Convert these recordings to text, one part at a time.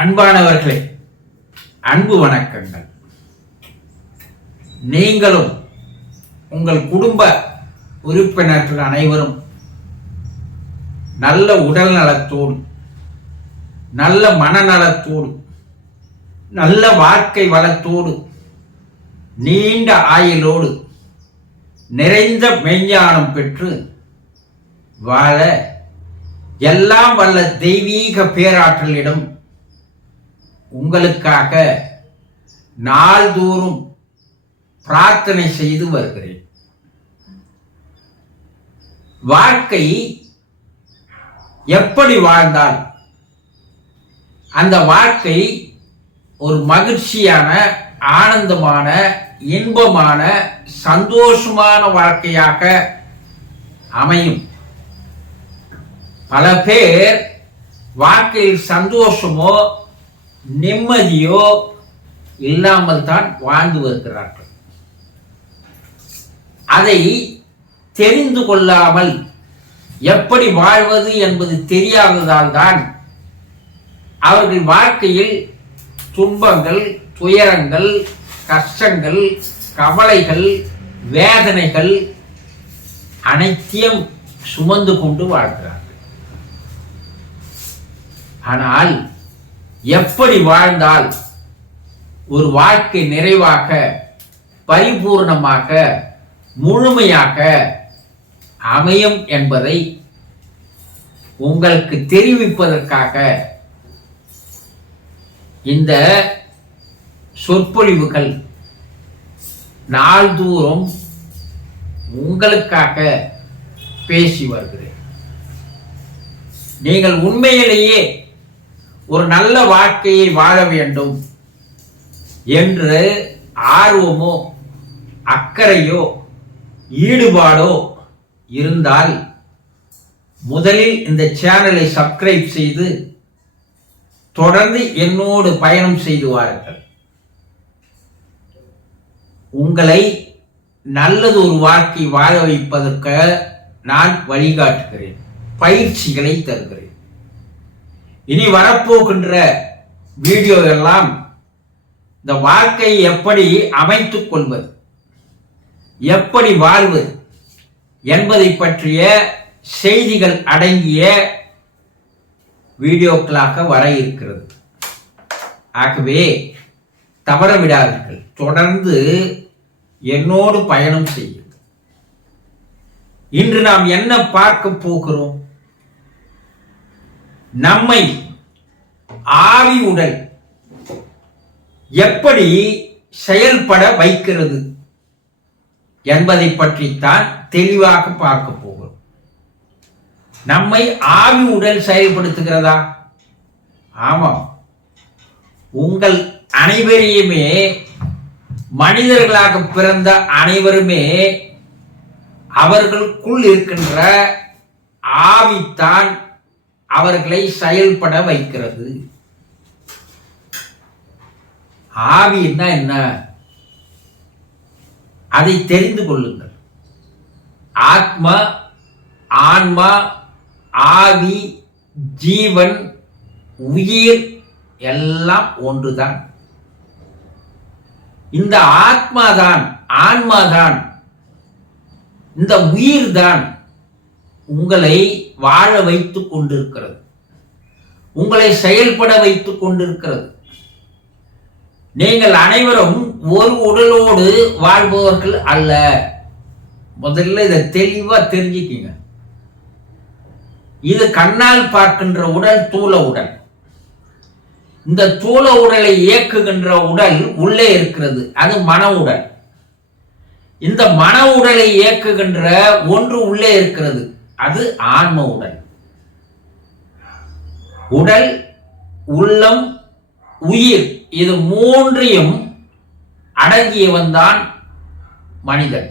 அன்பானவர்களே, அன்பு வணக்கங்கள். நீங்களும் உங்கள் குடும்ப உறுப்பினர்கள் அனைவரும் நல்ல உடல் நலத்தோடு, நல்ல மனநலத்தோடு, நல்ல வாழ்க்கை வளத்தோடு, நீண்ட ஆயுளோடு, நிறைந்த மெஞ்ஞானம் பெற்று வாழ எல்லாம் வல்ல தெய்வீக பேராற்றலிடம் உங்களுக்காக நாள்தோறும் பிரார்த்தனை செய்து வருகிறேன். வாழ்க்கை எப்படி வாழ்ந்தால் அந்த வாழ்க்கை ஒரு மகிழ்ச்சியான, ஆனந்தமான, இன்பமான, சந்தோஷமான வாழ்க்கையாக அமையும். பல பேர் வாழ்க்கையில் சந்தோஷமோ நிம்மதியோ இல்லாமல் தான் வாழ்ந்து வருகிறார்கள். அதை தெரிந்து கொள்ளாமல் எப்படி வாழ்வது என்பது தெரியாததால் தான் அவர்கள் வாழ்க்கையில் துன்பங்கள், துயரங்கள், கஷ்டங்கள், கவலைகள், வேதனைகள் அனைத்தையும் சுமந்து கொண்டு வாழ்கிறார்கள். ஆனால் எப்படி வாழ்ந்தால் ஒரு வாழ்க்கை நிறைவாக, பரிபூர்ணமாக, முழுமையாக அமையும் என்பதை உங்களுக்கு தெரிவிப்பதற்காக இந்த சொற்பொழிவுகள் நாள்தோறும் உங்களுக்காக பேசி வருகிறேன். நீங்கள் உண்மையிலேயே ஒரு நல்ல வாழ்க்கையை வாழ வேண்டும் என்று ஆர்வமோ அக்கறையோ ஈடுபாடோ இருந்தால் முதலில் இந்த சேனலை சப்ஸ்கிரைப் செய்து தொடர்ந்து என்னோடு பயணம் செய்து வாருங்கள். உங்களை நல்லது ஒரு வாழ்க்கை வாழ வைப்பதற்கு நான் வழிகாட்டுகிறேன், பயிற்சிகளை தருகிறேன். இனி வரப்போகின்ற வீடியோ எல்லாம் இந்த வாழ்க்கையை எப்படி அமைத்துக் கொள்வது, எப்படி வாழ்வது என்பதை பற்றிய செய்திகள் அடங்கிய வீடியோக்களாக வர இருக்கிறது. ஆகவே தவறவிடாதீர்கள், தொடர்ந்து என்னோடு பயணம் செய்யுங்கள். இன்று நாம் என்ன பார்க்க போகிறோம்? நம்மை ஆவி உடல் எப்படி செயல்பட வைக்கிறது என்பதை பற்றித்தான் தெளிவாக பார்க்க போகிறோம். நம்மை ஆவி உடல் செயல்படுத்துகிறதா? ஆமாம். உங்கள் அனைவரையுமே, மனிதர்களாக பிறந்த அனைவருமே அவர்களுக்குள் இருக்கின்ற ஆவித்தான் அவர்களை செயல்பட வைக்கிறது. ஆவின்னா என்ன? அதை தெரிந்து கொள்ளுங்கள். ஆத்மா, ஆன்மா, ஆவி, ஜீவன், உயிர் எல்லாம் ஒன்றுதான். இந்த ஆத்மாதான், ஆன்மாதான், இந்த உயிர்தான் உங்களை வாழ வைத்துக் கொண்டிருக்கிறது, உங்களை செயல்பட வைத்துக் கொண்டிருக்கிறது. நீங்கள் அனைவரும் ஒரு உடலோடு வாழ்பவர்கள் அல்ல. முதல்ல இதை தெளிவா தெரிஞ்சுக்கீங்க. இது கண்ணால் பார்க்கின்ற உடல் தூல உடல். இந்த தூல உடலை இயக்குகின்ற உடல் உள்ளே இருக்கிறது, அது மன உடல். இந்த மன உடலை இயக்குகின்ற ஒன்று உள்ளே இருக்கிறது, அது ஆன்ம உடல். உடல், உள்ளம், உயிர், இது மூன்றையும் அடங்கியவன் தான் மனிதன்.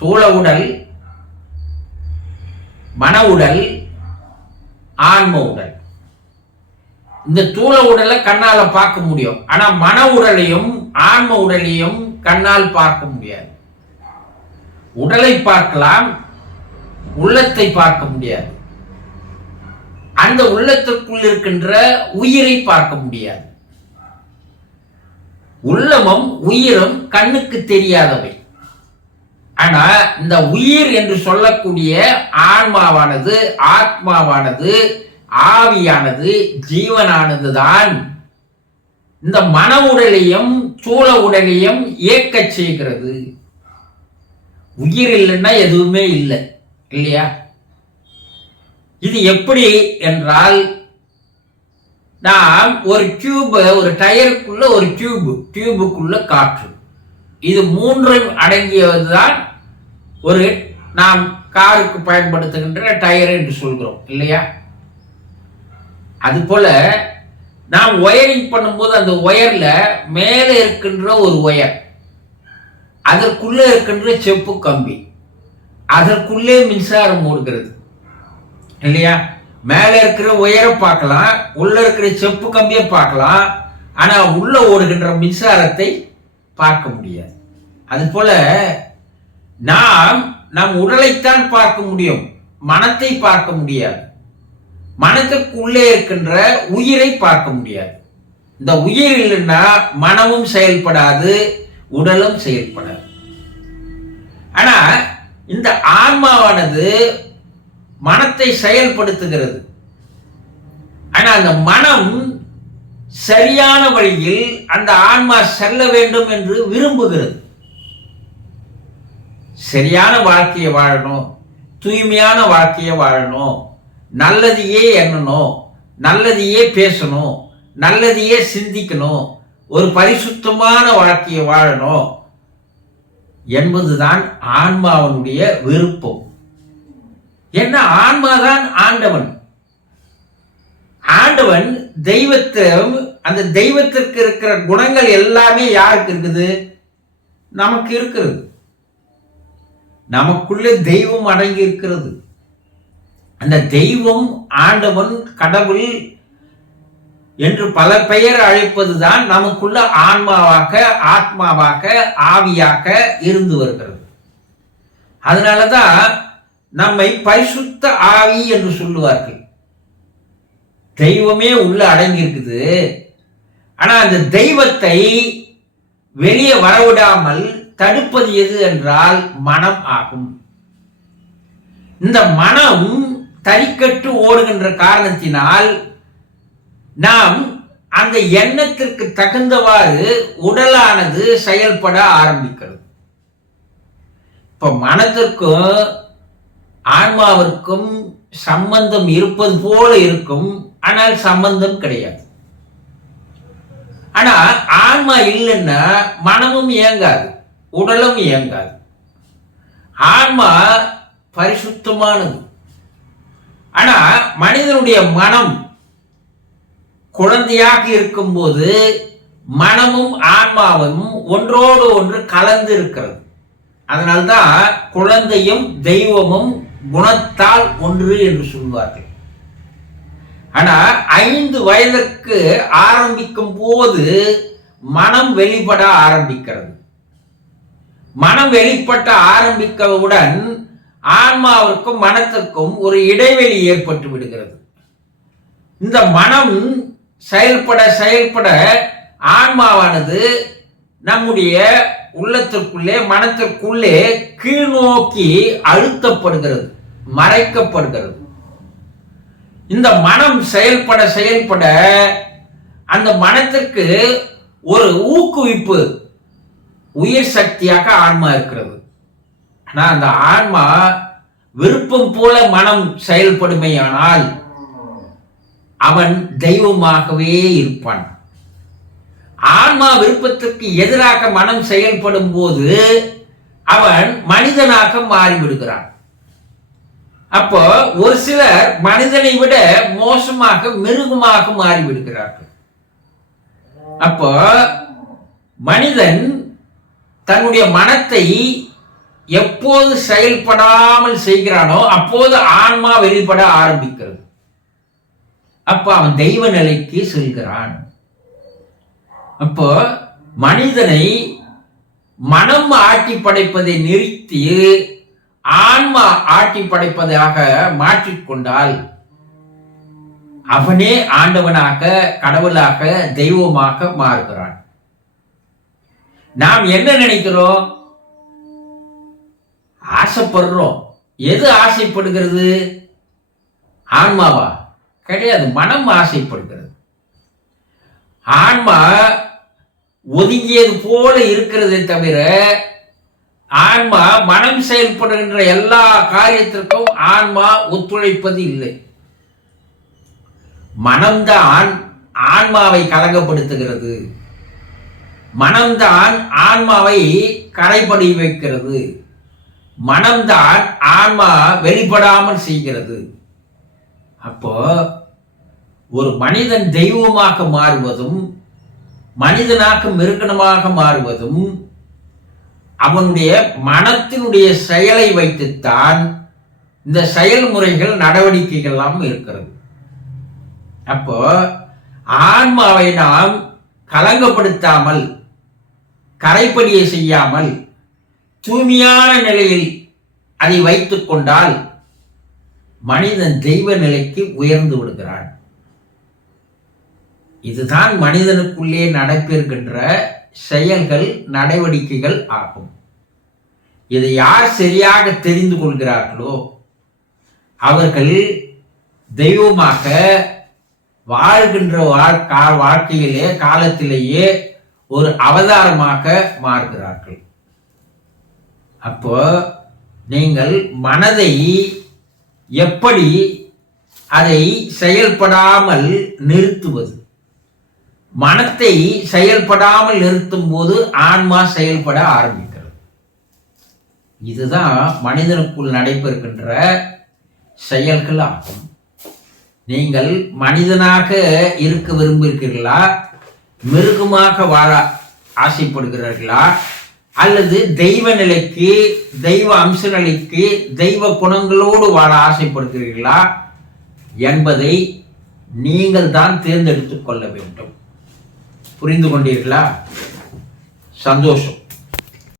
தூல உடல், மன உடல், ஆன்ம உடல். இந்த தூல உடலை கண்ணால பார்க்க முடியும், ஆனா மன உடலையும் ஆன்ம உடலையும் கண்ணால் பார்க்க முடியாது. உடலை பார்க்கலாம், உள்ளத்தை பார்க்க முடியாது. அந்த உள்ளத்திற்குள் இருக்கின்ற உயிரை பார்க்க முடியாது. உள்ளமும் உயிரும் கண்ணுக்கு தெரியாதவை. ஆனா இந்த உயிர் என்று சொல்லக்கூடிய ஆன்மாவானது, ஆத்மாவானது, ஆவியானது, ஜீவனானது தான் இந்த மன உடலையும் சூழ உடலையும் இயக்க செய்கிறது. உயிர் இல்லைன்னா எதுவுமே இல்லை, இல்லையா? இது எப்படி என்றால், நாம் ஒரு டியூப், ஒரு டயருக்குள்ள ஒரு டியூபுக்குள்ள காற்று, இது மூன்றும் அடங்கியதுதான் ஒரு நாம் காருக்கு பயன்படுத்துகின்ற டயர் என்று சொல்கிறோம், இல்லையா? அதுபோல நாம் ஒயரிங் பண்ணும்போது அந்த ஒயர்ல மேலே இருக்கின்ற ஒரு ஒயர், அதற்குள்ள இருக்கின்ற செப்பு கம்பி, அதற்குள்ளே மின்சாரம் ஓடுகிறது, இல்லையா? மேலே இருக்கிற ஒயரை பார்க்கலாம், உள்ள இருக்கிற செப்பு கம்பியை பார்க்கலாம், ஆனா உள்ள ஓடுகின்ற மின்சாரத்தை பார்க்க முடியாது. அது போல நாம் நம் உடலைத்தான் பார்க்க முடியும், மனத்தை பார்க்க முடியாது. மனத்திற்கு உள்ளே இருக்கின்ற உயிரை பார்க்க முடியாது. இந்த உயிர் இல்லைன்னா மனமும் செயல்படாது, உடலும் செயல்படாது. ஆனா இந்த ஆன்மாவானது மனத்தை செயல்படுத்துகிறது. ஆனா அந்த மனம் சரியான வழியில் அந்த ஆன்மா செல்ல வேண்டும் என்று விரும்புகிறது. சரியான வாழ்க்கையை வாழணும், தூய்மையான வாழ்க்கையை வாழணும், நல்லதையே எண்ணணும், நல்லதையே பேசணும், நல்லதையே சிந்திக்கணும், ஒரு பரிசுத்தமான வாழ்க்கையை வாழணும் என்பதுதான் ஆன்மாவனுடைய விருப்பம். என்ன, ஆன்மாதான் ஆண்டவன். ஆண்டவன் தெய்வத்திலும், அந்த தெய்வத்திற்கு இருக்கிற குணங்கள் எல்லாமே யாருக்கு இருக்குது? நமக்கு இருக்கிறது. நமக்குள்ளே தெய்வம் அடங்கி இருக்கிறது. அந்த தெய்வம், ஆண்டவன், கடவுள் என்று பல பெயர் அழைப்பதுதான் நமக்குள்ள ஆன்மாவாக, ஆத்மாவாக, ஆவியாக இருந்து வருகிறது. அதனாலதான் நம்மை பரிசுத்த ஆவி என்று சொல்லுவார்கள். தெய்வமே உள்ள அடங்கி இருக்குது. ஆனா அந்த தெய்வத்தை வெளியே வரவிடாமல் தடுப்பது எது என்றால் மனம் ஆகும். இந்த மனம் தறிக்கட்டு ஓடுகின்ற காரணத்தினால் நாம் அந்த எண்ணத்திற்கு தகுந்தவாறு உடலானது செயல்பட ஆரம்பிக்கிறது. இப்ப மனத்திற்கும் ஆன்மாவிற்கும் சம்பந்தம் இருப்பது போல இருக்கும், ஆனால் சம்பந்தம் கிடையாது. ஆனா ஆன்மா இல்லைன்னா மனமும் இயங்காது, உடலும் இயங்காது. ஆன்மா பரிசுத்தமானது. ஆனா மனிதனுடைய மனம் குழந்தையாக இருக்கும்போது மனமும் ஆன்மாவும் ஒன்றோடு ஒன்று கலந்து இருக்கிறது. அதனால்தான் குழந்தையும் தெய்வமும் குணத்தால் ஒன்று என்று சொல்வார்கள். ஆனா 5 வயதுக்கு ஆரம்பிக்கும் போது மனம் வெளிப்பட ஆரம்பிக்கிறது. மனம் வெளிப்பட்ட ஆரம்பிக்கவுடன் ஆன்மாவிற்கும் மனத்திற்கும் ஒரு இடைவெளி ஏற்பட்டு விடுகிறது. இந்த மனம் செயல்பட செயல்பட ஆன்மாவானது நம்முடைய உள்ளத்திற்குள்ளே, மனத்திற்குள்ளே கீழ்நோக்கி அழுத்தப்படுகிறது, மறைக்கப்படுகிறது. இந்த மனம் செயல்பட செயல்பட அந்த மனத்திற்கு ஒரு ஊக்குவிப்பு, உயிர் சக்தியாக ஆன்மா இருக்கிறது. ஆனா அந்த ஆன்மா விருப்பம் போல மனம் செயல்படுமையானால் அவன் தெய்வமாகவே இருப்பான். ஆன்மா விருப்பத்திற்கு எதிராக மனம் செயல்படும் போது அவன் மனிதனாக மாறிவிடுகிறான். அப்போ ஒரு சிலர் மனிதனை விட மோசமாக மிருகமாக மாறிவிடுகிறார்கள். அப்போ மனிதன் தன்னுடைய மனத்தை எப்போது செயல்படாமல் செய்கிறானோ அப்போது ஆன்மா வெளிப்பட ஆரம்பிக்கிறது. அப்ப அவன் தெய்வ நிலைக்கு செல்கிறான். அப்போ மனிதனை மனம் ஆட்டி படைப்பதை நிறுத்தி ஆன்மா ஆட்டி படைப்பதாக மாற்றிக்கொண்டால் அவனே ஆண்டவனாக, கடவுளாக, தெய்வமாக மாறுகிறான். நாம் என்ன நினைக்கிறோம்? ஆசைப்படுறோம். எது ஆசைப்படுகிறது? ஆன்மாவா? கிடையாது, மனம் ஆசைப்படுகிறது. ஆன்மா ஒதுங்கியது போல இருக்கிறதை தவிர ஆன்மா மனம் செயல்படுகின்ற எல்லா காரியத்திற்கும் ஆன்மா ஒத்துழைப்பது இல்லை. மனம்தான் ஆன்மாவை கலங்கப்படுத்துகிறது. மனம்தான் ஆன்மாவை கரைபடி வைக்கிறது. மனம்தான் ஆன்மா வெளிப்படாமல் செய்கிறது. அப்போ ஒரு மனிதன் தெய்வமாக மாறுவதும் மனிதனாக மிருகணமாக மாறுவதும் அவனுடைய மனத்தினுடைய செயலை வைத்துத்தான் இந்த செயல்முறைகள், நடவடிக்கைகள் எல்லாம் இருக்கிறது. அப்போ ஆன்மாவை நாம் கலங்கப்படுத்தாமல், கரைப்படிய செய்யாமல், தூய்மையான நிலையில் அதை வைத்துக் கொண்டால் மனிதன் தெய்வ நிலைக்கு உயர்ந்து விடுகிறான். இதுதான் மனிதனுக்குள்ளே நடைபெறுகின்ற செயல்கள், நடவடிக்கைகள் ஆகும். இதை யார் சரியாக தெரிந்து கொள்கிறார்களோ அவர்கள் தெய்வமாக வாழ்கின்ற வாழ்க்கையிலே, காலத்திலேயே ஒரு அவதாரமாக மாறுகிறார்கள். அப்போ நீங்கள் மனதை எப்படி அதை செயல்படாமல் நிறுத்துவது? மனத்தை செயல்படாமல் நிறுத்தும் போது ஆன்மா செயல்பட ஆரம்பிக்கிறது. இதுதான் மனிதனுக்குள் நடைபெறுகின்ற செயல்கள் ஆகும். நீங்கள் மனிதனாக இருக்க விரும்புகிறீர்களா, மிருகமாக வாழ ஆசைப்படுகிறீர்களா, அல்லது தெய்வ நிலைக்கு, தெய்வ அம்ச நிலைக்கு, தெய்வ குணங்களோடு வாழ ஆசைப்படுகிறீர்களா என்பதை நீங்கள் தான் தேர்ந்தெடுத்துக் கொள்ள வேண்டும். புரிந்து கொண்டீர்களா? சந்தோஷம்.